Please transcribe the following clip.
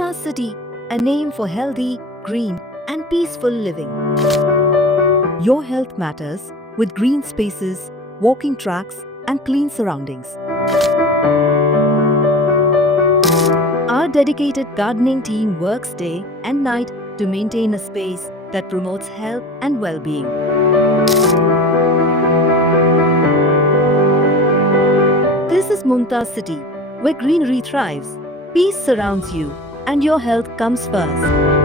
Mumtaz City, a name for healthy, green and peaceful living. Your health matters with green spaces, walking tracks and clean surroundings. Our dedicated gardening team works day and night to maintain a space that promotes health and well-being. This is Mumtaz City, where greenery thrives, peace surrounds you, and your health comes first.